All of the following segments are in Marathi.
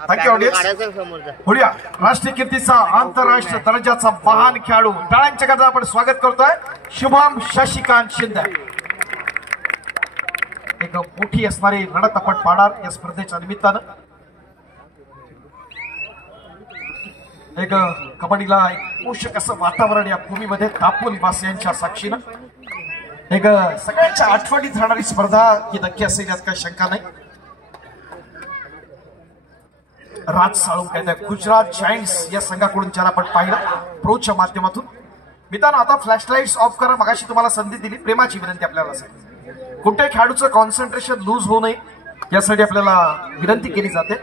Thank you audience. पुढ्या राष्ट्रीय कीर्तीचा आंतरराष्ट्रीय दर्जाचा महान खेळाडू टाळ्यांच्या गजरात आपण स्वागत करतोय शुभम शशिकांत शिंदे. एक मोठी असणारी लढत आपण पाहणार या स्पर्धेच्या निमित्तानं. एक कबड्डीला एक पोषक असं वातावरण या भूमीमध्ये दापोली वासियांच्या साक्षीनं एक सगळ्यांच्या आठवणीत राहणारी स्पर्धा ही नक्की असेल यात काही शंका नाही. राज साळुंख आहेत गुजरात जायंट्स या संघाकडून ज्याला आपण पाहिलं प्रोच्या माध्यमातून. मित्रांनो आता फ्लॅशलाइट्स ऑफ करा. मगाशी तुम्हाला संधी दिली, प्रेमाची विनंती आपल्याला असेल कुठे खेळाडूचं कॉन्सन्ट्रेशन लूज होऊ नये यासाठी आपल्याला विनंती केली जाते.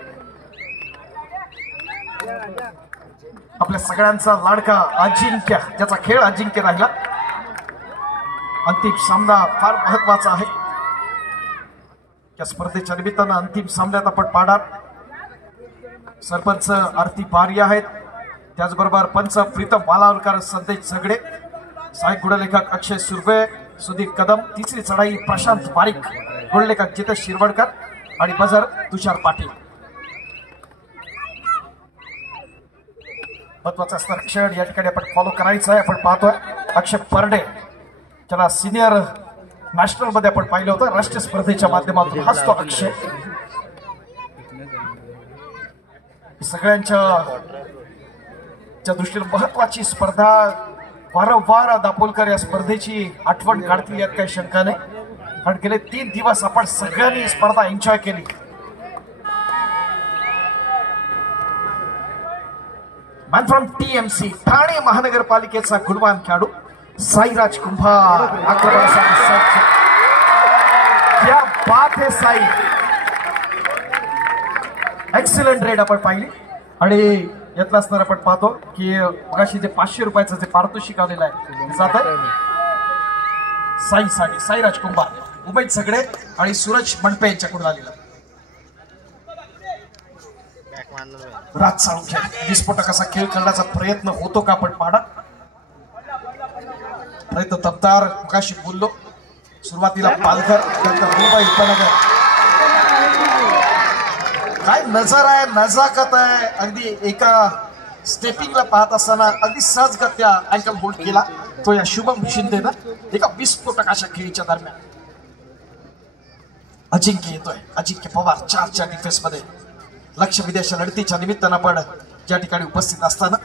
आपल्या सगळ्यांचा लाडका अजिंक्य ज्याचा खेळ अजिंक्य राहिला. अंतिम सामना फार महत्वाचा आहे या स्पर्धेच्या निमित्तानं. अंतिम सामन्यात आपण पाहणार सरपंच आरती पारिया आहेत, त्याचबरोबर पंच प्रीतम मालावलकर, संदेश झगडे, सहाय्यक गुणलेखक अक्षय सुर्वे, सुधीर कदम, तिसरी चढाई प्रशांत बारीक, गुणलेखक जितेश शिरवडकर आणि बजर तुषार पाटील. महत्वाचा असणार क्षण या ठिकाणी आपण फॉलो करायचा आहे. आपण पाहतोय अक्षय परडे ज्याला सिनियर नॅशनल मध्ये आपण पाहिलं होतं राष्ट्रीय स्पर्धेच्या माध्यमातून. हाच तो अक्षय. सगळ्यांच्या दृष्टीने महत्वाची स्पर्धा. वारंवार दापोलकर या स्पर्धेची आठवण काढतील यात काही शंका नाही, कारण गेले 3 दिवस आपण सगळ्यांनी स्पर्धा एन्जॉय केली. मॅन फ्रॉम TMC ठाणे महानगरपालिकेचा गुणवान खेळाडू साईराज कुंभार. आक्रमणासाठी सज्ज. क्या बात है साई. एक्सिलेंट रेड आपण पाहिली. आणि यातला असणार आपण पाहतो की मगाशी जे 500 रुपयाचं जे पारितोषिक आलेलं आहे जात आहे साईसाठी साईराज कुंभार, उमेश झगडे आणि सूरज मंडपे यांच्याकडून आलेला. राज साळुंखे विस्फोटक असा खेळ करण्याचा प्रयत्न होतो का आपण पाहणार. प्रयत्न तब्दार. मगाशी बोललो सुरुवातीला पालघर नंतर मुंबई उपनगर. काय नजर आहे, नजाकत आहे. अगदी एका स्टेपिंगला पाहत असताना अगदी सहजगत्या अँकल होल्ड केला तो या शुभम शिंदेनं एका विस्फोटक अशा खेळीच्या दरम्यान. अजिंक्य येतोय, अजिंक्य पवार 4च्या डिफेन्स मध्ये. लक्ष विदेश लढतीच्या निमित्तानं पण ज्या ठिकाणी उपस्थित असताना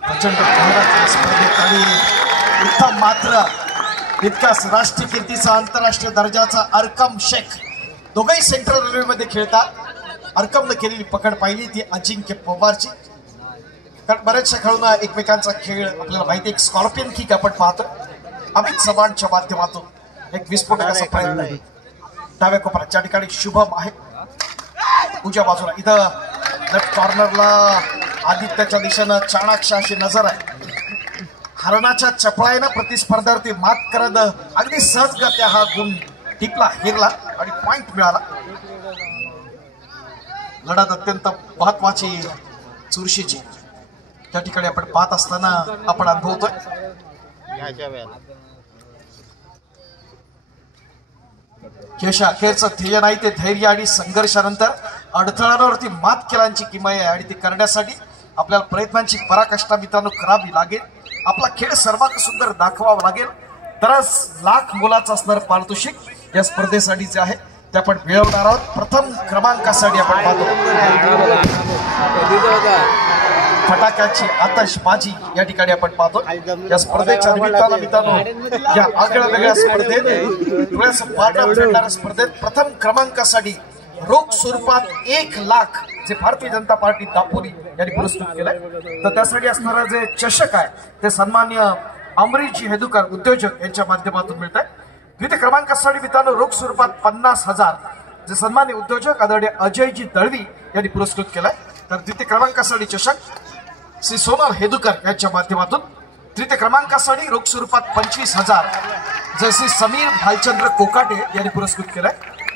प्रचंड स्पर्धेत आणि उत्तम मात्र तितकाच राष्ट्रीय कीर्तीचा आंतरराष्ट्रीय दर्जाचा अरकम शेख दोघंही सेंट्रल रेल्वेमध्ये खेळतात. अरकमनं केलेली पकड पाहिली ती अजिंक्य पवारची. कारण बऱ्याचशा खेळूंना एकमेकांचा खेळ आपल्याला माहिती. एक स्कॉर्पियन किक आपण पाहतो अमित चव्हाणच्या माध्यमातून एक विस्फोटक असा प्रयत्न आहे. डाव्या कोपऱ्यात ज्या ठिकाणी शुभम आहे उजव्या बाजूला इथं लेफ्ट कॉर्नरला आदित्यच्या दिशेनं चाणाक्ष अशी नजर आहे. हरणाच्या चपळाईनं प्रतिस्पर्धार्थी मात करत अगदी सहजगत्या हा गुण टिपला, हिरला आणि पॉइंट मिळाला. लढत अत्यंत महत्वाची चुरशीची त्या ठिकाणी आपण पाहत असताना आपण अनुभवतोय. यश अखेरचं ध्येय नाही, ते धैर्य आणि संघर्षानंतर अडथळ्यांवरती मात केल्याची किमया आहे आणि ते करण्यासाठी आपल्याला प्रयत्नांची पराकाष्ठा मित्रांनो करावी लागेल. आपला खेळ सर्वात सुंदर दाखवावा लागेल, तरच लाख मोलाचं असणारं पारितोषिक या स्पर्धेसाठी जे आहे ते आपण मिळवणार आहोत. प्रथम क्रमांकासाठी आपण पाहतो फटाक्याची आतषबाजी या ठिकाणी आपण पाहतो या स्पर्धेच्या निमित्तानं. मित्रांनो या आगळ्या वेगळ्या स्पर्धेत डोळ्याचं पारणं फिरणाऱ्या स्पर्धेत प्रथम क्रमांकासाठी रोख स्वरूपात 1 लाख जे भारतीय जनता पार्टी दापोली यांनी पुरस्कृत केलाय. तर त्यासाठी असणारा जे चषक आहे ते सन्मान्य अमरीशजी हेदुकर उद्योजक यांच्या माध्यमातून मिळत आहे. द्वितीय क्रमांकासाठी मित्रांनो रोख स्वरूपात 50,000 जे सन्मान्य उद्योजक आदरणीय अजयजी दळवी यांनी पुरस्कृत केलाय. तर द्वितीय क्रमांकासाठी चषक श्री सोनल हेदुकर यांच्या माध्यमातून. तृतीय क्रमांकासाठी रोख स्वरूपात 25,000 जे श्री समीर भालचंद्र कोकाटे यांनी पुरस्कृत केलाय.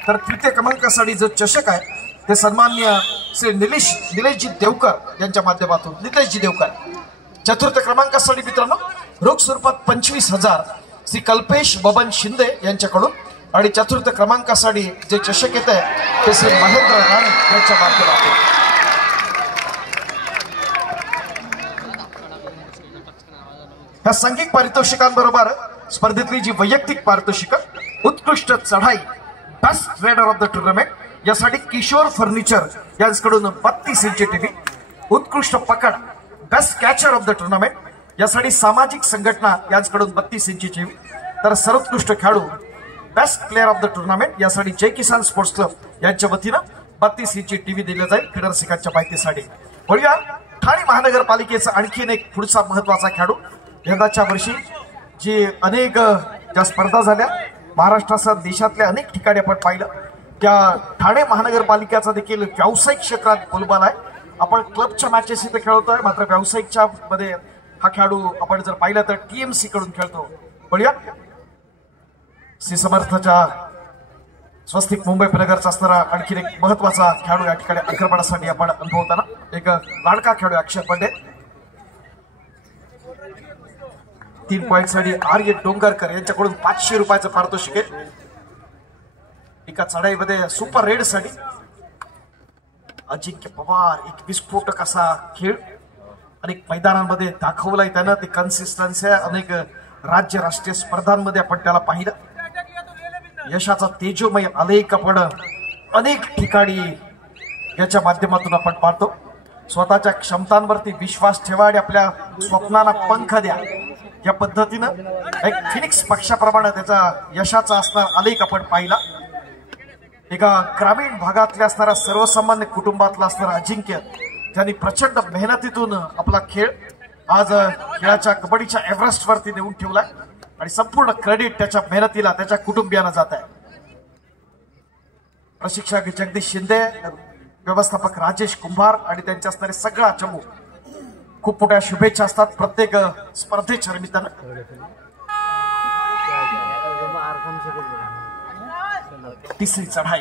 तर तृतीय क्रमांकासाठी जो चषक आहे ते सन्मान्य श्री निलेशजी देवकर यांच्या माध्यमातून निलेशजी देवकर. चतुर्थ क्रमांकासाठी मित्रांनो रोख स्वरूपात 25,000 श्री कल्पेश बबन शिंदे यांच्याकडून. आणि चतुर्थ क्रमांकासाठी जे चषक येत आहे ते श्री महेंद्र राणे यांच्या माध्यमातून. ह्या सांघिक पारितोषिकांबरोबर स्पर्धेतली जी वैयक्तिक पारितोषिकं उत्कृष्ट चढाई best raider of the tournament यासाठी किशोर फर्निचर यांच्याकडून 32 इंची टीव्ही, उत्कृष्ट पकड best catcher of the tournament यासाठी सामाजिक संघटना यांच्याकडून 32 इंची टीव्ही, तर सर्वोत्कृष्ट खेळाडू best player of the tournament यासाठी जय किसान स्पोर्ट्स क्लब यांच्या वतीनं 32 इंची टीव्ही दिली जाईल. क्रीडा रसिकांच्या माहितीसाठी बोलूया ठाणे महानगरपालिकेचा आणखीन एक पुढचा महत्वाचा खेळाडू. यंदाच्या वर्षी जी अनेक ज्या स्पर्धा झाल्या महाराष्ट्रासह देशातल्या अनेक ठिकाणी आपण पाहिलं, त्या ठाणे महानगरपालिकेचा देखील व्यावसायिक क्षेत्रात बोलबाला आहे. आपण क्लबच्या मॅचेस इथे खेळतोय, मात्र व्यावसायिकच्या मध्ये हा खेळाडू आपण जर पाहिलं तर TMC कडून खेळतो. बोलूया श्री समर्थच्या स्वस्तिक मुंबई उपनगरचा असणारा आणखीन एक महत्वाचा खेळाडू या ठिकाणी अग्रपणासाठी आपण अनुभवताना एक लाडका खेळाडू अक्षय पंडे. 3 पॉईंटसाठी आर्य डोंगरकर यांच्याकडून 500 रुपयाचं पारितोषिक आहे. एका चढाईमध्ये सुपर रेड साठी अजिंक्य पवार एक विस्फोटक असा खेळ अनेक मैदानांमध्ये दाखवलाय त्यानं. ते कन्सिस्टन्सी आहे. अनेक राज्य राष्ट्रीय स्पर्धांमध्ये आपण त्याला पाहिलं. यशाचा तेजोमय आलेख आपण अनेक ठिकाणी याच्या माध्यमातून आपण पाहतो. स्वतःच्या क्षमतांवरती विश्वास ठेवा आणि आपल्या स्वप्नांना पंख द्या या पद्धतीनं एक फिनिक्स पक्षाप्रमाणे त्याचा यशाचा असणारा आलेख आपण पाहिला. एका ग्रामीण भागातल्या असणारा सर्वसामान्य कुटुंबातला असणारा अजिंक्य त्यांनी प्रचंड मेहनतीतून आपला खेळ आज खेळाच्या कबड्डीच्या एव्हरेस्ट वरती नेऊन ठेवलाय आणि संपूर्ण क्रेडिट त्याच्या मेहनतीला त्याच्या कुटुंबियांना जात आहे. प्रशिक्षक जगदीश शिंदे, व्यवस्थापक राजेश कुंभार आणि त्यांच्या असणारे सगळा चमू खूप मोठ्या शुभेच्छा असतात प्रत्येक स्पर्धेच्या निमित्तानं. तिसरी चढाई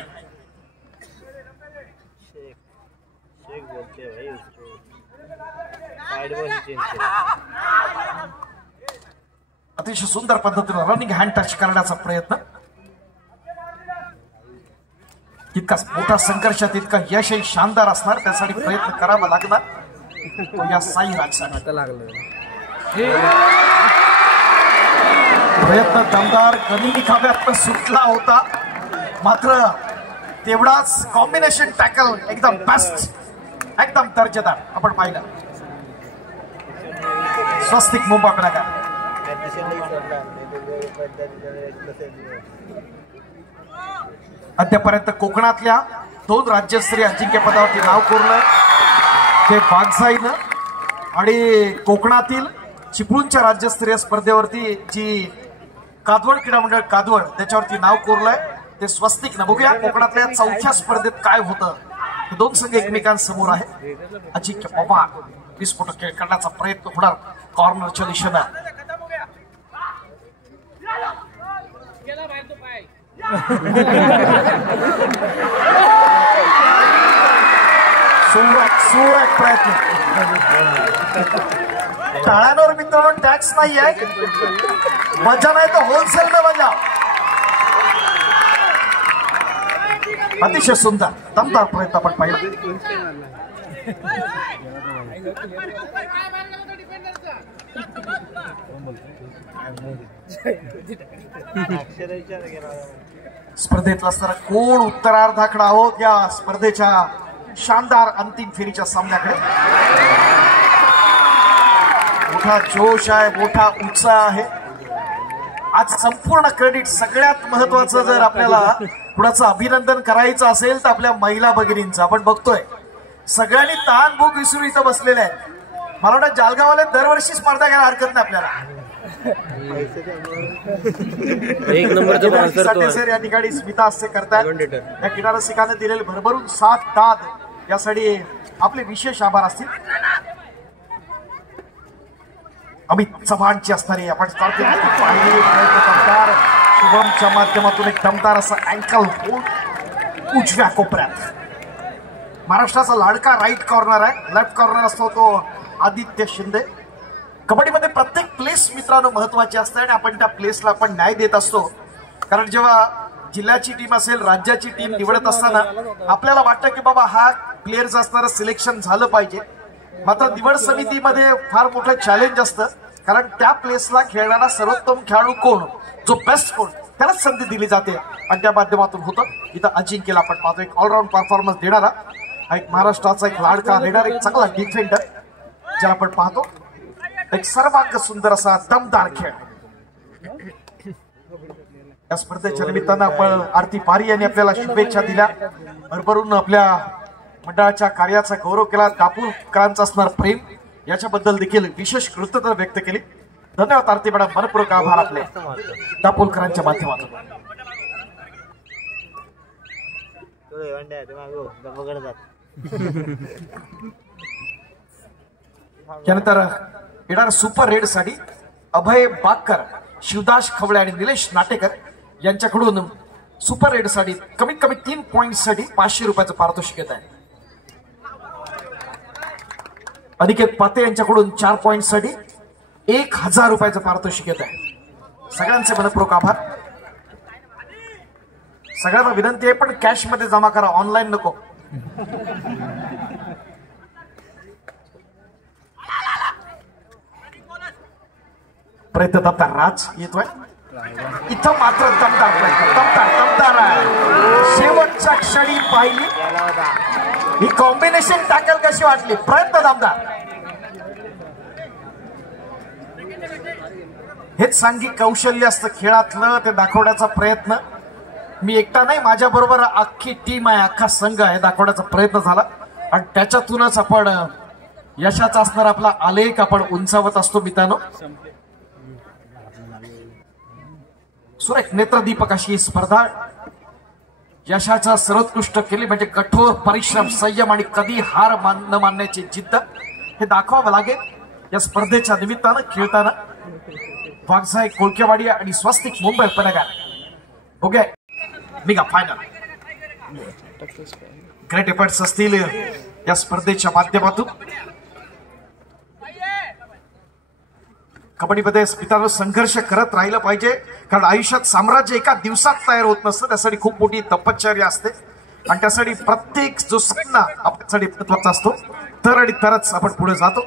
अतिशय सुंदर पद्धतीने रनिंग हँड टच करण्याचा प्रयत्न. तितकाच मोठा संघर्ष तितका यशही शानदार असणार, त्यासाठी प्रयत्न करावा लागणार. तो या साई राजसाठी प्रयत्न दमदार गनिमी खाव्यात सुटला होता, मात्र तेवढाच कॉम्बिनेशन टॅकल एकदम बेस्ट, एकदम दर्जेदार आपण पाहिलं. स्वस्तिक मुंबई उपनगर अद्यापर्यंत कोकणातल्या 2 राज्यस्तरीय अजिंक्यपदावरती नाव कोरलंय ते बागसाईनं, आणि कोकणातील चिपळूणच्या राज्यस्तरीय स्पर्धेवरती जी कादवड क्रीडा मंडळ कादवड त्याच्यावरती नाव कोरलंय ते स्वस्तिकनं. बघूया कोकणातल्या 4थ्या स्पर्धेत काय होतं. हे 2 संघ एकमेकांसमोर आहे. अजिंक्य पवार विस्फोटक खेळ करण्याचा प्रयत्न होणार कॉर्नरच्या दिशेनं. सुरेख प्रयत्न. टाळ्यांवर मित्रांनो टॅक्स नाही आहे, मजा नाही तर होलसेल न मजा. अतिशय सुंदर दमदार प्रयत्न आपण पाहिला. स्पर्धेतला असणारा कोण उत्तरार्धाकडे आहोत या स्पर्धेच्या शानदार अंतिम फेरीच्या सामन्याकडे. मोठा जोश आहे, मोठा उत्साह आहे. आज संपूर्ण क्रेडिट सगळ्यात महत्वाचं जर आपल्याला कुणाचं अभिनंदन करायचं असेल तर आपल्या महिला भगिनींचं. आपण बघतोय सगळ्यांनी ताण भूक विसरून इथं बसलेले आहेत. मला वाटतं जालगाववाले दरवर्षी स्पर्धा घ्यायला हरकत नाही आपल्याला. एक नंबर सर या ठिकाणी स्मिता हास्य करतात. या क्रीडा रसिकांनी दिलेले भरभरून 7 दाद यासाठी आपले विशेष आभार असतील. अमित चव्हाणची असणारी आपण पाहिली दमदार शुभमच्या माध्यमातून एक दमदार असा अँकल होल्ड उजव्या कोपऱ्यात. महाराष्ट्राचा लाडका राईट कॉर्नर आहे, लेफ्ट कॉर्नर असतो तो आदित्य शिंदे. कबड्डीमध्ये प्रत्येक प्लेस मित्रांनो महत्वाची असते आणि आपण त्या प्लेसला आपण न्याय देत असतो, कारण जेव्हा जिल्ह्याची टीम असेल, राज्याची टीम निवडत असताना आपल्याला वाटतं की बाबा हा प्लेयर्स असणारं सिलेक्शन झालं पाहिजे. मात्र निवड समितीमध्ये फार मोठं चॅलेंज असतं, कारण त्या प्लेसला खेळणारा सर्वोत्तम खेळाडू कोण, जो बेस्ट कोण, त्यालाच संधी दिली जाते आणि त्या माध्यमातून होतं. इथं अजिंक्यला आपण पाहतो एक ऑलराऊंड परफॉर्मन्स देणारा, एक महाराष्ट्राचा एक लाडका रेडर, एक चांगला डिफेंडर ज्याला आपण पाहतो. एक सर्वांग सुंदर असा दमदार खेळ. या स्पर्धेच्या निमित्तानं आपण आरती पारी यांनी आपल्याला शुभेच्छा दिल्या, भरभरून आपल्या मंडळाच्या कार्याचा गौरव केला. दापोलकरांचा असणार प्रेम याच्याबद्दल देखील विशेष कृतज्ञता व्यक्त केली. धन्यवाद आरती मॅडम, मनपूर्वक आभार आपले दापोलकरांच्या माध्यमातून. त्यानंतर येणार सुपर रेड साठी अभय बागकर, शिवदास खवळे आणि निलेश नाटेकर यांच्याकडून सुपर रेड साठी कमीत कमी 3 पॉइंट साठी 500 रुपयाचं पारितोषिक येत आहे. अनिकेत पाते यांच्याकडून 4 पॉइंट साठी 1000 रुपयाचं पारितोषिक येत आहे. सगळ्यांचे मनपूर्वक आभार. सगळ्यांना विनंती आहे पण कॅश मध्ये जमा करा, ऑनलाईन नको. प्रयत्न दमदार राज येतोय इथं, मात्र दमदार दमदार आहे. शेवटच्या क्षणी पाहिली ही कॉम्बिनेशन टॅकल कशी वाटली, प्रयत्न दमदार. हेच सांघिक कौशल्य असतं खेळातलं, ते दाखवण्याचा प्रयत्न. मी एकटा नाही, माझ्या बरोबर अख्खी टीम आहे, अख्खा संघ आहे, दाखवण्याचा प्रयत्न झाला आणि त्याच्यातूनच आपण यशाचा असणार आपला आलेख आपण उंचावत असतो. मित्रांनो, सुरेख नेत्रदीपक अशी स्पर्धा यशाचा सर्वोत्कृष्ट केली म्हणजे कठोर परिश्रम, संयम आणि कधी हार न मानण्याची जिद्द हे दाखवावं लागेल. या स्पर्धेच्या निमित्तानं खेळताना वाघसाई कोळकेवाडी आणि स्वस्तिक मुंबई उपनगर बघूया मेगा फायनल. ग्रेट एफर्ट्स असतील या स्पर्धेच्या माध्यमातून. कबड्डीमध्ये मित्रांनो संघर्ष करत राहिलं पाहिजे, कारण आयुष्यात साम्राज्य एका दिवसात तयार होत नसतं, त्यासाठी खूप मोठी तपश्चर्या असते आणि त्यासाठी प्रत्येक जो सामना आपल्यासाठी महत्वाचा असतो, तर आणि तरच आपण पुढे जातो.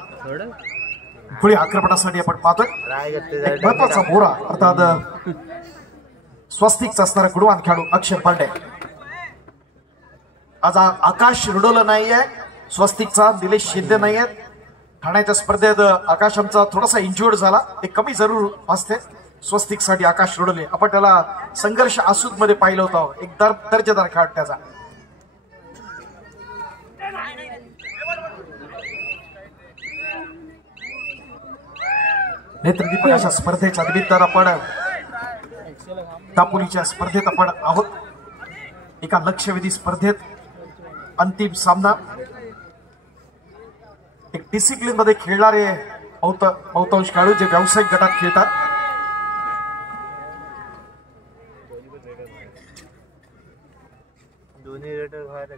पुढे आक्रमणासाठी आपण पाहतोय महत्वाचा मोरा अर्थात स्वस्तिकचा असणारा गुणवान खेळाडू अक्षय पांडे. आज आकाश रुडवलं नाहीये स्वस्तिकचा, निलेश शिंदे नाहीये. ठाण्याच्या स्पर्धेत आकाश आमचा थोडासा इंज्युअर्ड झाला, ते कमी जरूर असते. स्वस्तिकसाठी आकाश रुडवले, आपण त्याला संघर्ष आसूद मध्ये पाहिलं होतं, एक दर्जेदार खेळ त्याचा. नेत्रदीपक अशा स्पर्धेच्या निमित्तानं आपण दापोलीच्या स्पर्धेत आपण आहोत. एका लक्षवेधी स्पर्धेत अंतिम सामना. एक डिसिप्लिन मध्ये खेळणारे बहुतांश खेळाडू जे व्यावसायिक गटात खेळतात. दोन्ही रेटर बाहेर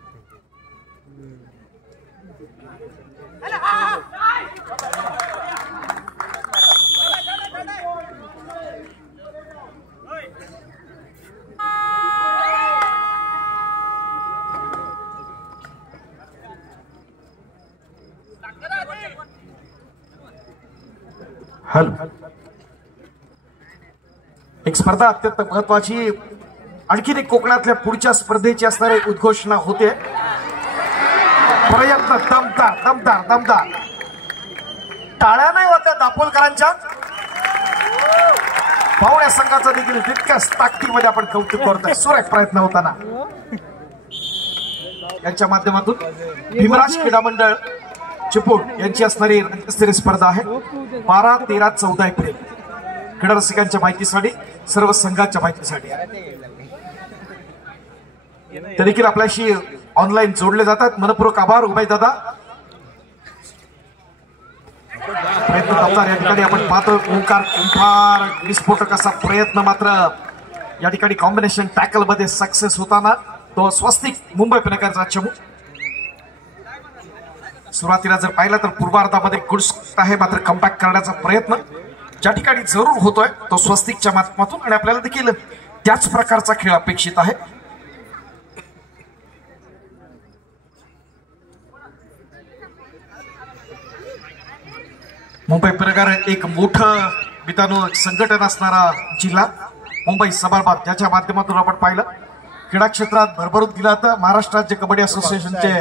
एक स्पर्धा अत्यंत महत्वाची. आणखीन एक कोकणातल्या पुढच्या स्पर्धेची असणारी उद्घोषणा होते. प्रयत्न दमदार दमदार दमदार. टाळ्या नाही होत्या दापोलकरांच्या. पाहुण्या संघाचा देखील तितक्याच ताकदीमध्ये आपण कौतुक करतोय. सुरेख प्रयत्न होताना यांच्या माध्यमातून भीमराज क्रीडा मंडळ चिपळूण यांची असणारी राज्यस्तरीय स्पर्धा आहे. 12, 13, 14 एप्रिल. क्रीडा रसिकांच्या माहितीसाठी, सर्व संघाच्या माहितीसाठी ते देखील आपल्याशी ऑनलाईन जोडले जातात. मनपूर्वक आभार उमेश दादा. प्रयत्न दमदार या ठिकाणी आपण पाहतो. ओंकार कुंभार विस्फोटक असा प्रयत्न मात्र या ठिकाणी कॉम्बिनेशन टॅकल मध्ये सक्सेस होताना तो स्वस्तिक मुंबई उपनगरचा चमू. सुरुवातीला जर पाहिलं तर पूर्वार्धामध्ये गुड आहे, मात्र कमबॅक करण्याचा प्रयत्न ज्या ठिकाणी जरूर होतोय तो स्वस्तिकच्या माध्यमातून आणि आपल्याला देखील त्याच प्रकारचा खेळ अपेक्षित आहे. मुंबई प्रकार एक मोठं मित्रांनो संघटन असणारा जिल्हा मुंबई समारंभात ज्याच्या माध्यमातून आपण पाहिलं क्रीडा क्षेत्रात भरभरून दिला तर महाराष्ट्र राज्य कबड्डी असोसिएशनचे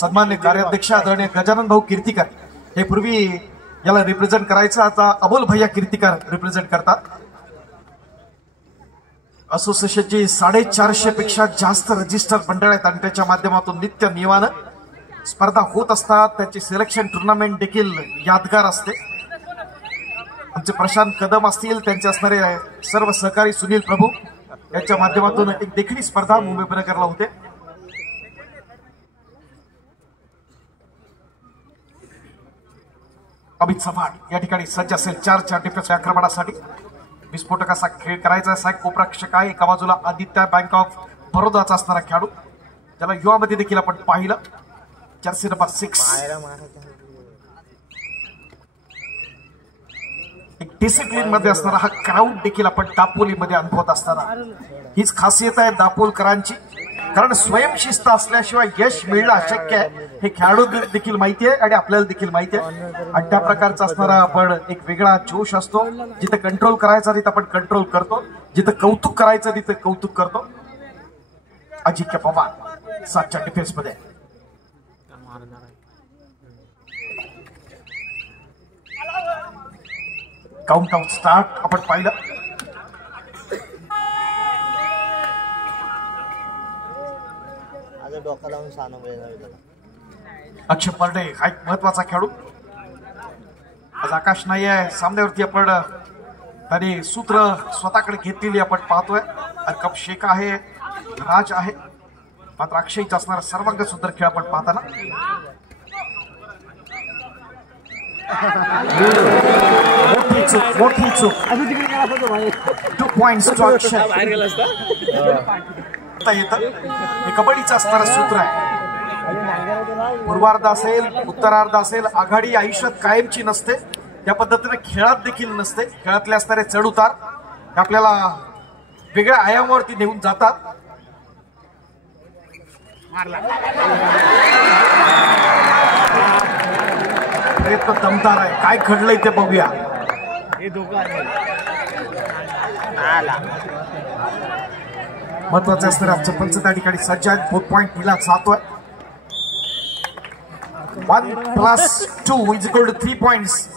सन्मान्य कार्याध्यक्ष आदरणीय गजानन भाऊ कीर्तिकर हे पूर्वी याला रिप्रेझेंट करायचं, आता अमोल भैया कीर्तिकर रिप्रेझेंट करतात. असोसिएशनची 450 पेक्षा जास्त रजिस्टर मंडळ आहेत आणि त्याच्या माध्यमातून नित्य नियमानं स्पर्धा होत असतात. त्याची सिलेक्शन टुर्नामेंट देखील यादगार असते. आमचे प्रशांत कदम असतील, त्यांचे असणारे सर्व सहकारी सुनील प्रभू यांच्या माध्यमातून एक देखणी स्पर्धा मुंबई पुणेकरला होते. अमित चव्हाण या ठिकाणी सज्ज असेल 4 डिफेन्स आक्रमणासाठी. विस्फोटक असा खेळ करायचा. साहेब कोपरक्षक आहे. एका बाजूला आदित्य बँक ऑफ बरोदाचा असणारा खेळाडू ज्याला युवामध्ये देखील आपण पाहिलं. जर्सी नंबर 6 एक डिसिप्लिन मध्ये असणारा हा क्राऊड देखील आपण दापोलीमध्ये अनुभवत असताना हीच खासियत आहे दापोलकरांची, कारण स्वयंशिस्त असल्याशिवाय यश मिळणं अशक्य आहे हे खेळाडू देखील माहिती आहे आणि आपल्याला देखील माहिती आहे. आणि त्या प्रकारचा असणारा आपण एक वेगळा जोश असतो. जिथं कंट्रोल करायचा तिथं आपण कंट्रोल करतो, जिथं कौतुक करायचं तिथं कौतुक करतो. अजिंक्य पवार 7च्या डिफेन्स मध्ये. काउंट आउट स्टार्ट आपण पाहिलं. अक्षय परडे हा एक महत्वाचा खेळाडू. आज आकाश नाही आहे सामन्यावरती. आपण त्याने सूत्र स्वतःकडे घेतलेली आपण पाहतोय. अर्कब शेख आहे, राज आहे, मात्र अक्षयचा असणारा सर्वांग सुंदर खेळ आपण पाहताना मोठी चूक 2 पॉइंट्स टू अक्षय. हे कबड्डीचं असणारं सूत्र आहे. पूर्वार्ध असेल उत्तरार्ध असेल, आघाडी आयुष्यात कायमची नसते, त्या पद्धतीने खेळात देखील नसते. खेळातले असणारे चढ उतार आपल्याला वेगळ्या आयामावरती नेऊन जातात. प्रयत्न दमदार आहे. काय घडलंय ते बघूया. महत्वाचं असणारे आमचं पंच त्या ठिकाणी सज्ज आहेत. 4 पॉइंट दिला जातोय. 1+2 = 3 पॉइंट्स.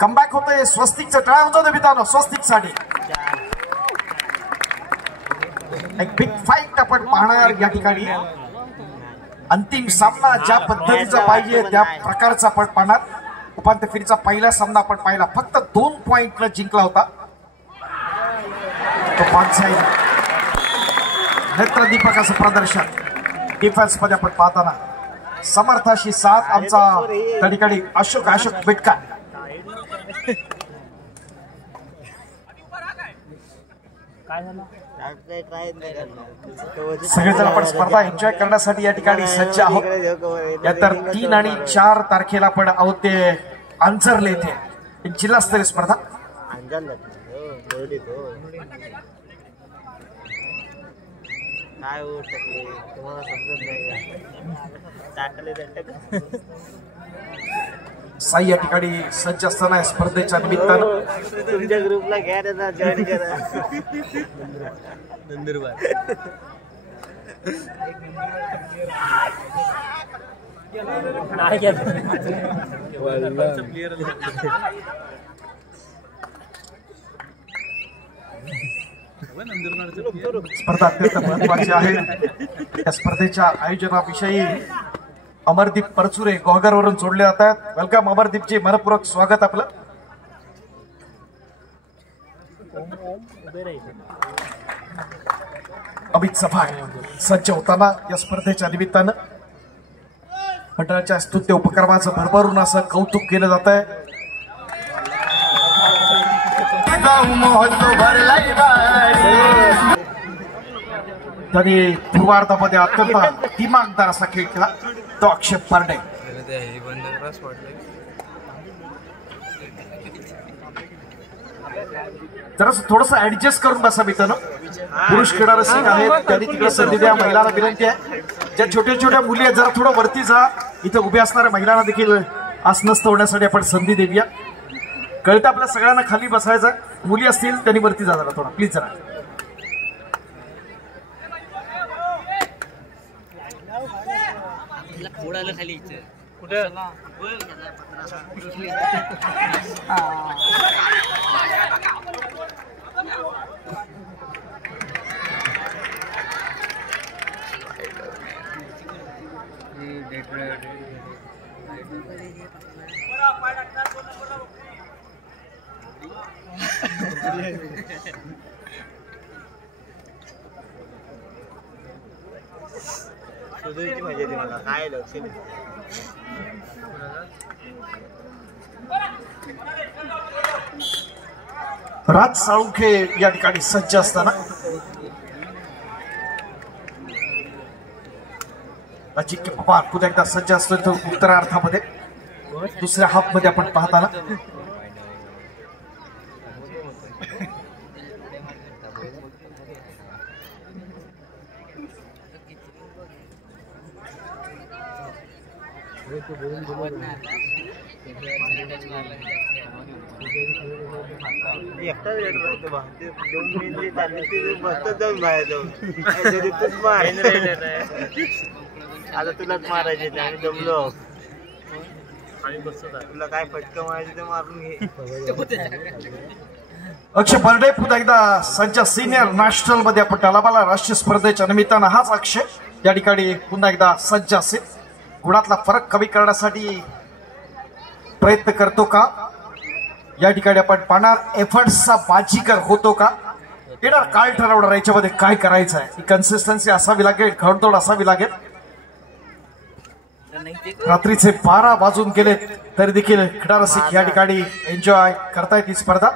कमबॅक होतोय. स्वस्तिकचं टाळ्या होतं मित्रांनो स्वस्तिकसाठी. एक बिग फाईट आपण पाहणार या ठिकाणी. अंतिम सामना ज्या पद्धतीचा पाहिजे त्या प्रकारचा आपण पाहणार. उपांत्य फेरीचा पहिला सामना आपण पाहिला, फक्त 2 पॉइंटला जिंकला होता तो पानसाई. नेत्रदीपकाचं प्रदर्शन डिफेन्स मध्ये आपण पाहताना समर्थाशी साथ आमचा त्या ठिकाणी अशोक बेटका. सगळेजण आपण स्पर्धा एन्जॉय करण्यासाठी या ठिकाणी सज्ज आहोत. यानंतर 3 आणि 4 तारखेला आपण आहोत ते आंजर्ले येथे जिल्हास्तरीय स्पर्धा. साई या ठिकाणी सज्ज असताना स्पर्धेच्या निमित्तानं तुमच्या ग्रुपला घ्या ना, जॉईन करा. नंदुरबार स्पर्धा अत्यंत महत्वाची आहे. या स्पर्धेच्या आयोजनाविषयी अमरदीप परचुरे गोहगरवरून जोडले जातात. वेलकम अमरदीपजी, मनपूर्वक स्वागत आपलं. अमित चव्हाण सज्ज होताना या स्पर्धेच्या निमित्तानं मंडळाच्या स्तुत्य उपक्रमाचं भरभरून असं कौतुक केलं जात आहे. त्यांनी पूर्वार्धामध्ये अत्यंत दिमागदार असा खेळ केला तो अक्षय पारडे. जरा थोडस ऍडजस्ट करून बसा मित्रांनो. पुरुष क्रीडा रसिक आहेत त्यांनी तिकडे संधी द्या. महिलांना विनंती आहे ज्या छोट्या छोट्या मुली आहेत जरा थोडं वरती जा. इथं उभ्या असणाऱ्या महिलांना देखील आसनस्थ होण्यासाठी आपण संधी देऊया. कळतं आपल्या सगळ्यांना खाली बसायचं. मुली असतील त्यांनी वरती जा जरा थोडा प्लीज जरा. खाली सुधीरची मजा येते मला. काय लक्ष नाही. राज साळुंखे या ठिकाणी सज्ज असताना अजिंक्य पवार पुन्हा एकदा सज्ज असतो. तो उत्तरार्धामध्ये दुसऱ्या हाफ मध्ये आपण पाहताना एकटाच रेट बसतो बा. ते 2 मिनिट चालले ते बसतच जाऊन बाहेर जाऊन तूच मार. आता तुलाच मारायचे ते. आम्ही जमलो आणि बसतो. तुला काय फटका मारायचे ते मारून घे. अक्षय बर्डे पुन्हा एकदा सज्ज सिनियर नॅशनल मध्ये आपण टलाबाला राष्ट्रीय स्पर्धेच्या निमित्तानं हाच अक्षय या ठिकाणी पुन्हा एकदा सज्ज असेल. गुणातला फरक कमी करण्यासाठी प्रयत्न करतो का या ठिकाणी आपण पाहणार. एफर्ट्सचा बाजीकर होतो का येणार काय ठरवणार याच्यामध्ये काय करायचं आहे. कन्सिस्टन्सी असावी लागेल. घडतोड असावी लागेल. रात्रीचे 12 वाजून गेलेत तरी देखील क्रीडा रसिक या ठिकाणी एन्जॉय करतायत ही स्पर्धा.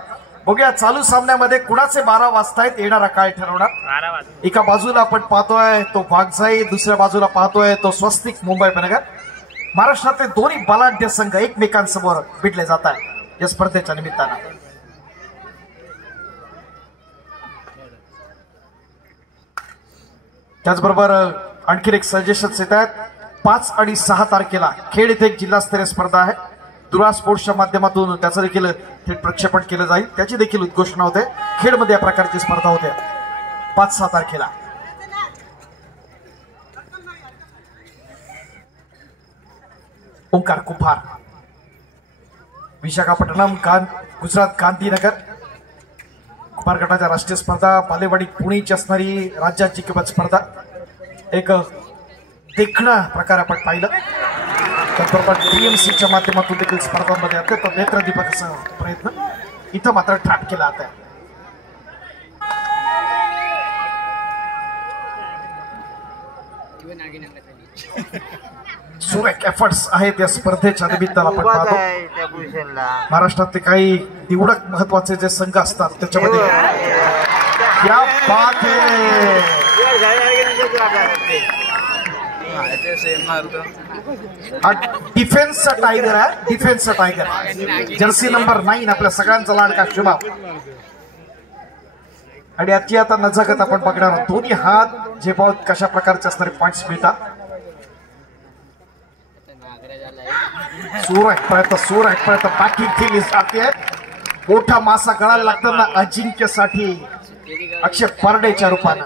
बघूया चालू सामन्यामध्ये कुणाचे 12 वाजतायत येणारा काय ठरवणार. एका बाजूला आपण पाहतोय तो वाघजाई. दुसऱ्या बाजूला पाहतोय तो स्वस्तिक मुंबई उपनगर. महाराष्ट्रातले दोन्ही बलाढ्य संघ एकमेकांसमोर भिडले जात आहेत या स्पर्धेच्या निमित्तानं. त्याचबरोबर आणखी एक सजेशन्स येत आहेत. 5 आणि 6 तारखेला खेड इथे एक जिल्हास्तरीय स्पर्धा आहे. दुरा स्पोर्ट्सच्या माध्यमातून त्याचं देखील थेट प्रक्षेपण केलं जाईल. त्याची देखील उद्घोषणा होते. खेडमध्ये या प्रकारची स्पर्धा होते 5-6 तारखेला. ओंकार कुंभार विशाखापट्टणम गुजरात गांधीनगर कुंभार गटाच्या राष्ट्रीय स्पर्धा बालेवाडी पुणेची असणारी राज्याची किंमत स्पर्धा एक देखणा प्रकार आपण पाहिलं. त्याचबरोबर टीएमसीच्या माध्यमातून देखील स्पर्धांमध्ये येते तो नेत्रदीपकाचा प्रयत्न इथं मात्र ट्रॅप केला जात आहे. सुरेख एफर्ट्स आहेत या स्पर्धेच्या निमित्तानं आपण पाहतो. महाराष्ट्रातले काही निवडक महत्वाचे जे संघ असतात त्याच्यामध्ये क्या बात है. डिफेन्सचा टायगर आहे. डिफेन्सचा टायगर जर्सी नंबर 9 आपल्या सगळ्यांचा लाडका शुभम. आणि आजची आता नजाकत आपण बघणार. दोन्ही हात जे बहुत कशा प्रकारचे असणारे पॉइंट्स मिळतात. सूर प्रयत्न बाकी केली जाते. मोठा मासा गळायला लागताना अजिंक्यसाठी अक्षय परडेच्या रूपानं.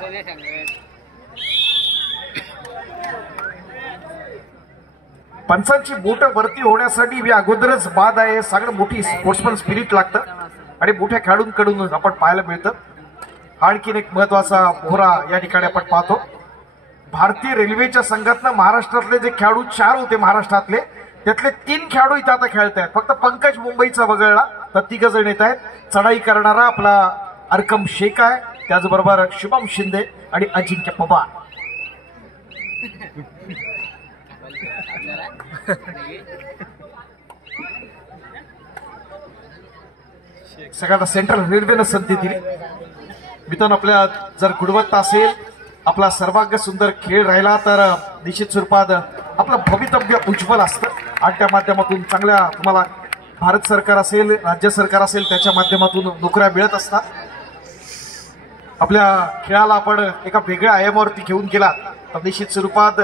पंचांची बोट वरती होण्यासाठी अगोदरच बाद आहे. सगळं मोठी स्पोर्ट्समन स्पिरिट लागतं आणि मोठ्या खेळाडूंकडून आपण पाहायला मिळतं. आणखीन एक महत्वाचा मोहरा या ठिकाणी आपण पाहतो. भारतीय रेल्वेच्या संघातनं महाराष्ट्रातले जे खेळाडू 4 होते महाराष्ट्रातले त्यातले 3 खेळाडू इथं आता खेळत आहेत. फक्त पंकज मुंबईचा वगळला तर 3 जण येत आहेत. चढाई करणारा आपला अरकम शेख आहे. त्याचबरोबर शुभम शिंदे आणि अजिंक्य पवार. सगळ्यांना सेंट्रल रेल्वेनं संधी दिली. मित्रांनो आपल्या जर गुणवत्ता असेल आपला सर्वांग सुंदर खेळ राहिला तर निश्चित स्वरूपात आपलं भवितव्य उज्ज्वल असतं आणि त्या माध्यमातून चांगल्या तुम्हाला भारत सरकार असेल, राज्य सरकार असेल, त्याच्या माध्यमातून नोकऱ्या मिळत असतात. आपल्या खेळाला आपण एका वेगळ्या आयामावरती घेऊन गेला तर निश्चित स्वरूपात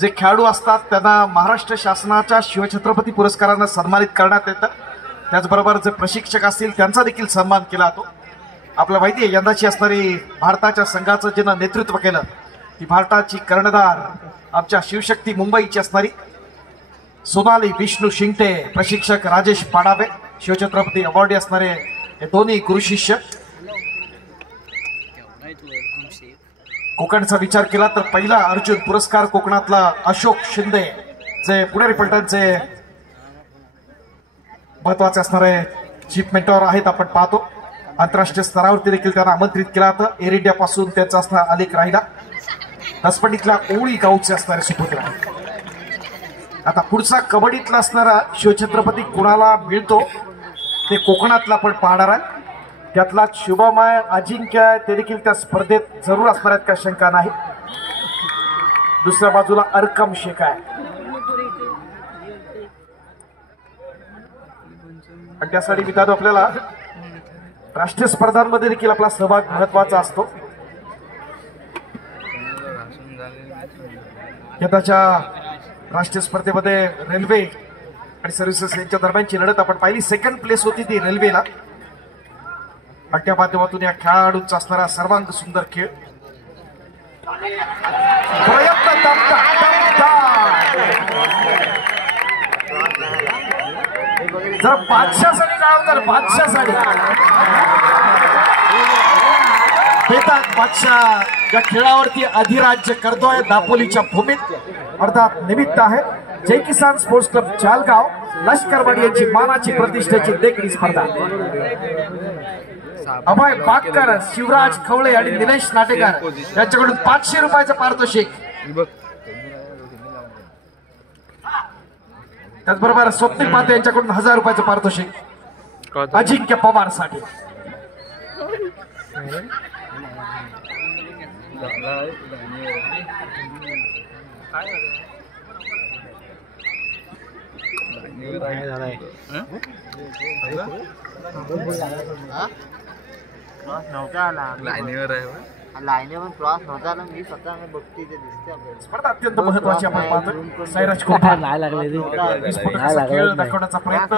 जे खेळाडू असतात त्यांना महाराष्ट्र शासनाच्या शिवछत्रपती पुरस्कारानं सन्मानित करण्यात येतं. त्याचबरोबर जे प्रशिक्षक असतील त्यांचा देखील सन्मान केला जातो. आपल्याला माहिती आहे यंदाची असणारी भारताच्या संघाचं ज्यानं नेतृत्व केलं ती भारताची कर्णधार आमच्या शिवशक्ती मुंबईची असणारी सोनाली विष्णू शिंगटे, प्रशिक्षक राजेश पाडावे, शिवछत्रपती अवॉर्डी असणारे हे दोन्ही गुरु शिष्य. कोकणचा विचार केला तर पहिला अर्जुन पुरस्कार कोकणातला अशोक शिंदे जे पुणेरी पलटणचे महत्वाचे असणारे चीफ मेंटॉर आहेत आपण पाहतो. आंतरराष्ट्रीय स्तरावरती देखील त्यांना आमंत्रित केलं होतं. एअर इंडिया पासून त्यांचा असणारा आलेख राहिला. दसपटीतल्या ओळी गावचे असणारे सुपुत्र. आता पुढचा कबड्डीतला असणारा शिवछत्रपती कुणाला मिळतो ते कोकणातला आपण पाहणार आहे. त्यातला शुभमय अजिंक्य ते देखील त्या स्पर्धेत जरूर असणार आहेत, काही शंका नाही. दुसऱ्या बाजूला अरकम शेख आहे आणि त्यासाठी मित्रांनो आपल्याला राष्ट्रीय स्पर्धांमध्ये देखील आपला सहभाग महत्वाचा असतो. यंदाच्या राष्ट्रीय स्पर्धेमध्ये रेल्वे आणि सर्व्हिसेस यांच्या दरम्यानची लढत आपण पाहिली. सेकंड प्लेस होती ती रेल्वेला आणि त्या माध्यमातून या खेळाडूंचा असणारा सर्वांग सुंदर खेळ. प्रयत्न जर बादशाहसाठी जाळव तर बादशाहसाठी बेताज बादशाह या खेळावरती अधिराज्य करतोय दापोलीच्या भूमीत. अर्थात निमित्त आहे जय किसान स्पोर्ट्स क्लब चालगाव लष्करवाडी यांची मानाची प्रतिष्ठेची देखणी स्पर्धा. अभय बागकर, शिवराज खवळे आणि निलेश नाटेकर यांच्याकडून 500 रुपयाचं पारितोषिक. त्याचबरोबर स्वप्नील पाते यांच्याकडून 1000 रुपयाचं पारितोषिक अजिंक्य पवार साठी. स्पर्धा अत्यंत महत्वाची आपण पाहतो. साईराज खेळ दाखवण्याचा प्रयत्न,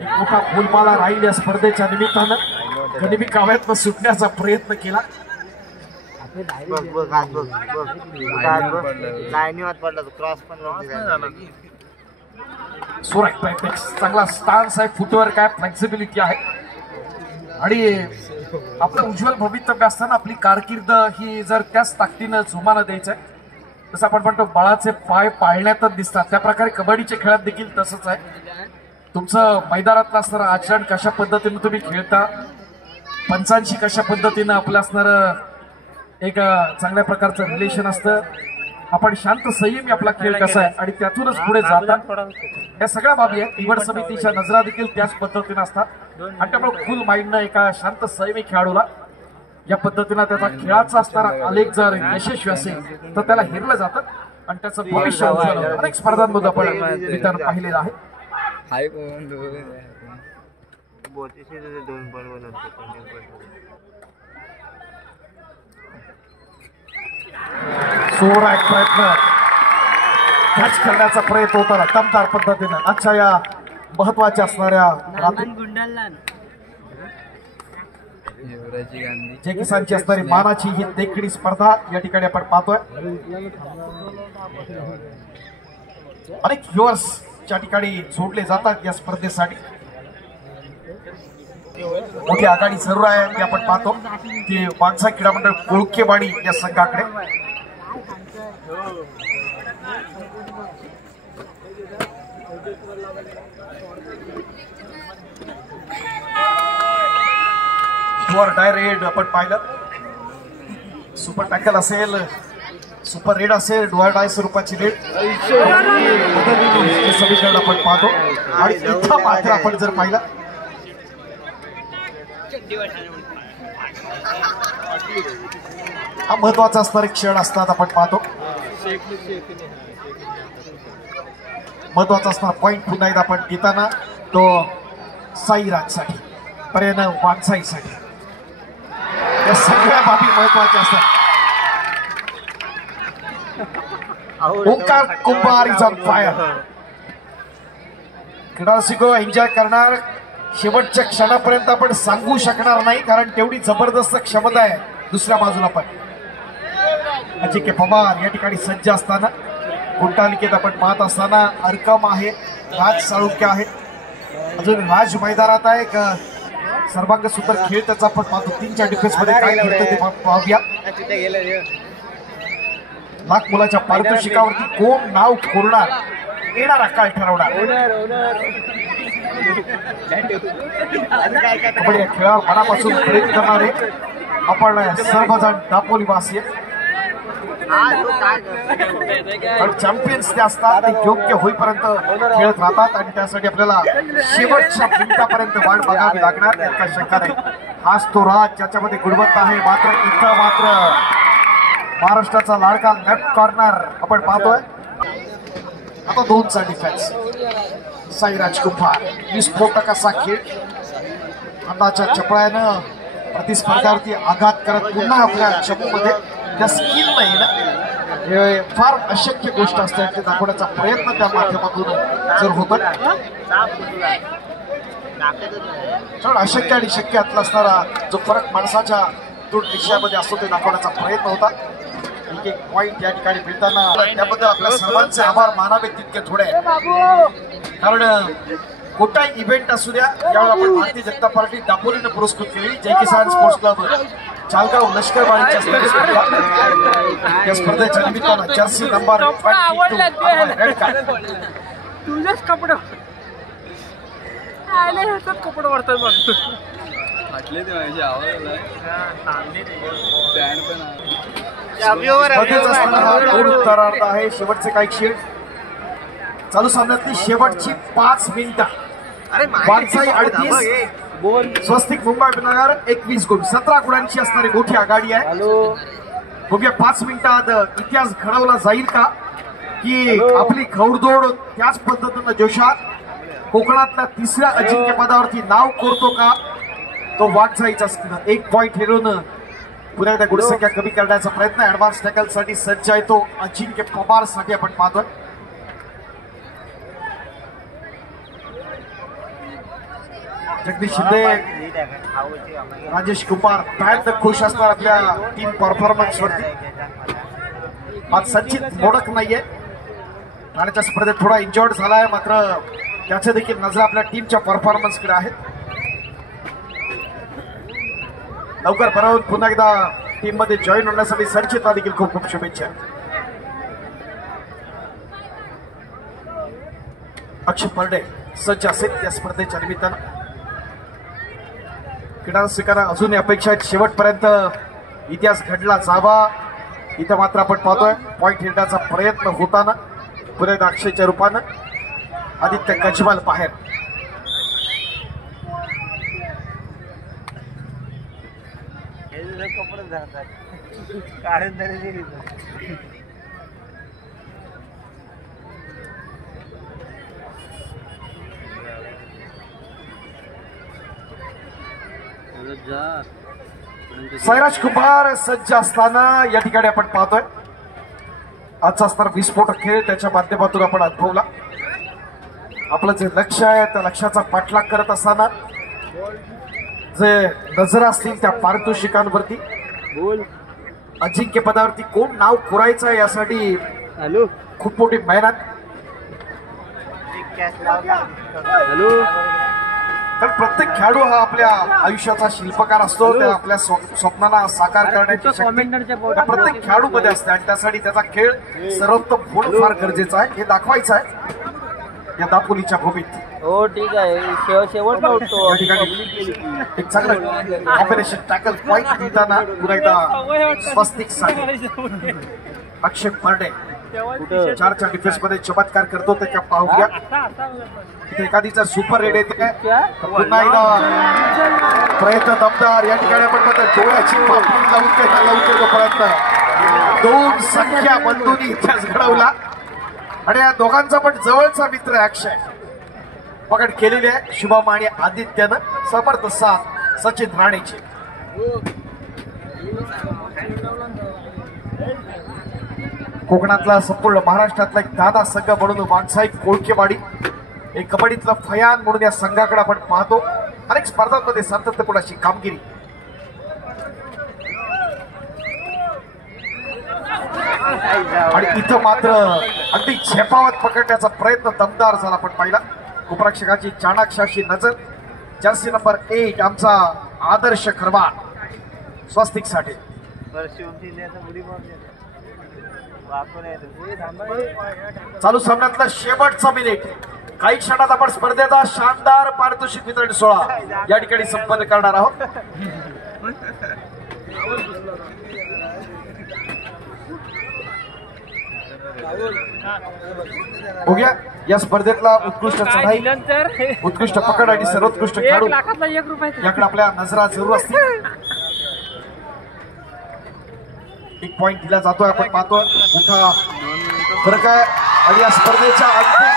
एक मोठा फुलमाला राहील या स्पर्धेच्या निमित्तानं. कधी काव्यातनं सुटण्याचा प्रयत्न केला. सुरेख प्रॅक्टिस, चांगला स्टान्स आहे, फुटवर्क आहे, फ्लेक्सिबिलिटी आहे आणि आपलं उज्ज्वल भवितव्य असताना आपली कारकीर्द ही जर त्याच ताकदीनं जोमानं द्यायचं आहे. जसं आपण म्हणतो बाळाचे पाय पाळण्यातच दिसतात, त्या प्रकारे कबड्डीच्या खेळात देखील तसंच आहे. तुमचं मैदानातलं असणारं आचरण, कशा पद्धतीनं तुम्ही खेळता, पंचांशी कशा पद्धतीनं आपलं असणारं एक चांगल्या प्रकारचं रिलेशन असतं, आपण शांत संयमी आपला खेळ कसा आहे आणि त्यातूनच पुढे जातात, या सगळ्या बाबी आहेत. निवड समितीच्या नजरा देखील त्याच पद्धतीनं असतात आणि त्यामुळे फुल माइंडनं एका शांत संयमी खेळाडूला या पद्धतीनं त्याचा खेळाचा असणारा आलेख जर यशस्वी असेल तर त्याला हेरलं जातं आणि त्याचं भविष्य अनेक स्पर्धांमध्ये आपण मित्रांनो पाहिलेलं आहे. सोहरा एक प्रयत्न कॅच करण्याचा प्रयत्न होता दमदार पद्धतीनं. अच्छा, या महत्वाच्या असणाऱ्या जे किसानची असणारी मानाची ही देखणी स्पर्धा या ठिकाणी आपण पाहतोय. अनेक व्ह्युअर्स त्या ठिकाणी जोडले जातात या स्पर्धेसाठी. मोठी आघाडी जरूर आहे ते आपण पाहतो. ती माणसा क्रीडा मंडळ कोळकेवाडी या संघाकडे. रेड आपण पाहिलं, सुपर टॅकल असेल, सुपर रेड असेल, डुअर डाय स्वरूपाची रेड समीकरण आपण पाहतो. आणि इथं मात्र आपण जर पाहिलं हा महत्वाचा असणारे क्षण असतात आपण पाहतो. महत्वाचा असणारा पॉईंट पुन्हा एकदा आपण घेताना तो साईराजसाठी पर्याय वानसाईसाठी या सगळ्या बाबी महत्वाच्या असतात. ओंकार कुंभार इज ऑन फायर. क्रीडासिको एन्जॉय करणार. शेवटच्या क्षणापर्यंत आपण सांगू शकणार नाही कारण तेवढी जबरदस्त क्षमता आहे दुसऱ्या बाजूला. पण अजिंक्य पवार या ठिकाणी सज्ज असताना, गुंटालिकेत आपण पाहत असताना अर्कम आहे, राज साळुक्य आहे, अजून राज मैदानात आहे. एक सर्वांग सुंदर खेळ त्याचा आपण पाहतो. 3च्या डिफेन्स मध्ये काय खेळतो ते पाहूया. लाख मुलाच्या पारितोषिकावरती कोण नाव कोरणार येणारा काळ ठरवणार. कबड्डी या खेळावर मनापासून प्रेम करणारे आपण सर्वजण दापोलीवासी. चॅम्पियन्स ते असतात, ते योग्य होईपर्यंत खेळत राहतात आणि त्यासाठी आपल्याला शेवटच्या मिनिटापर्यंत वाट बघावी लागणार यात काही शंका नाही. हाच तो राज ज्याच्यामध्ये गुणवत्ता आहे. मात्र इथं मात्र महाराष्ट्राचा लाडका लेफ्ट कॉर्नर आपण पाहतोय. आता 2चा डिफेन्स. साईराज कुंभार विस्फोटक असा खेळ अंदाच्या चपळानं प्रतिस्पर्ध्यावरती आघात करत पुन्हा आपल्या चमूमध्ये त्या स्किल नाही ना, हे फार अशक्य गोष्ट असते. ते दाखवण्याचा प्रयत्न त्या माध्यमातून जर होत तर अशक्य आणि शक्य यातला असणारा जो फरक माणसाच्या दोन विषयामध्ये असतो ते दाखवण्याचा प्रयत्न होता. एक एक पॉईंट या ठिकाणी मिळताना त्याबद्दल आपल्या सर्वांचे आभार मानावे तितके थोडे, कारण कोणताही इव्हेंट असू द्या यावेळी आपण भारतीय जनता पार्टी दापोलीनं पुरस्कृत केली. जय किसान स्पोर्ट्स क्लब चालगाव लष्करवाडीच्या स्पर्धेत या स्पर्धेच्या निमित्तानं जर्सी नंबर 22 रेड कार्ड. तुझेच कपडे कपडे वाढतात मग म्हटले ते माझी आवड उत्तरार्ध आहे. शेवटचे काही खेळ चालू सामन्यातली शेवटची 5 मिनिटं. वानसाई 38, स्वस्तिक मुंबई नगर 21 गुण. 17 गुणांची असणारी मोठी आघाडी आहे. बघूया 5 मिनिटात इतिहास घडवला जाईल का, की आपली घौडदौड त्याच पद्धतीनं जोशात कोकणातल्या 3ऱ्या अजिंक्यपदावरती नाव कोरतो का तो वानसाईचा. 1 पॉईंट हेरून पुन्हा एकदा गुणसंख्या कमी करण्याचा प्रयत्न. ऍडव्हान्स टॅकल साठी सज्ज आहे तो अजिंक्य पवार साठी आपण पाहतोय. जगदीश शिंदे, राजेश कुमार बॅट खुश असणार आपल्या टीम परफॉर्मन्स वरती. आज संचित मोडक नाहीये, ठाण्याच्या स्पर्धेत थोडा इंजॉर्ड झालाय, मात्र त्याच्या देखील नजर आपल्या टीमच्या परफॉर्मन्स कडे आहेत. लवकर बरावून पुन्हा एकदा टीम मध्ये जॉईन होण्यासाठी संचितला देखील खूप खूप शुभेच्छा. अक्षय परडे सज्ज असेल या स्पर्धेच्या निमित्तानं. क्रीडा रसिकांना अजूनही अपेक्षा आहेत शेवटपर्यंत इतिहास घडला जावा. इथं मात्र आपण पाहतोय पॉईंट हिरण्याचा प्रयत्न होताना पुन्हा एकदा अक्षयच्या रूपानं आदित्य गजवाल बाहेर. साईराज कुमार सज्ज असताना या ठिकाणी आपण पाहतोय आजचा असणारा विस्फोटक खेळ त्याच्या माध्यमातून आपण अनुभवला. आपलं जे लक्ष आहे त्या लक्ष्याचा पाठलाग करत असताना जे नजर असतील त्या पारितोषिकांवरती अजिंक्य पदावरती कोण नाव कोरायचं आहे यासाठी खूप मोठी मेहनत. तर प्रत्येक खेळाडू हा आपल्या आयुष्याचा शिल्पकार असतो. त्या आपल्या स्वप्नांना साकार करण्याची शक्ती प्रत्येक खेळाडू मध्ये असते आणि त्यासाठी त्याचा खेळ सर्वोत्तम होणं फार गरजेचं आहे हे दाखवायचं आहे या दापोलीच्या भूमीत. हो ठीक आहे. शेवट या ठिकाणी एक चांगलं कॉम्बिनेशन टॅकल पॉईंट देताना पुन्हा एकदा स्वस्तिक साठी अक्षय परडे 4च्या डिफेन्स मध्ये चमत्कार करतो ते का पाहूया. इथे एखादीचा सुपर रेड येते पुन्हा एकदा प्रयत्न दमदार. या ठिकाणी आपण म्हणतो डोळ्याची पापणी लावून प्रयत्न. 2 संख्या बंधूंनी इतिहास घडवला आणि या दोघांचा पण जवळचा मित्र अक्षय. पकड केलेली आहे शुभम आणि आदित्यनं. समर्थ साथ सचिन राणेची. कोकणातला संपूर्ण महाराष्ट्रातला एक दादा संघ म्हणून माणसाई कोळकेवाडी एक कबड्डीतला फयान म्हणून या संघाकडे आपण पाहतो. अनेक स्पर्धांमध्ये सातत्यपूर्ण अशी कामगिरी. आणि इथं मात्र अगदी झेपावत पकडण्याचा प्रयत्न दमदार झाला आपण पाहिला. उपरक्षकाची चाणाक्षाशी नजर. जर्सी नंबर 8 आमचा आदर्श खरवाड स्वस्तिक साठी. चालू सामन्यातला शेवटचा मिनिट. काही क्षणात आपण स्पर्धेचा शानदार पारितोषिक वितरण सोहळा या ठिकाणी संपन्न करणार आहोत. बघूया या स्पर्धेतला उत्कृष्ट चढाई, उत्कृष्ट पकड आणि सर्वोत्कृष्ट खेळाडू याकडे आपल्या नजरा जरूर असतील. एक पॉइंट दिला जातोय आपण पाहतो. मोठा फरक आहे आणि या स्पर्धेच्या अंतिम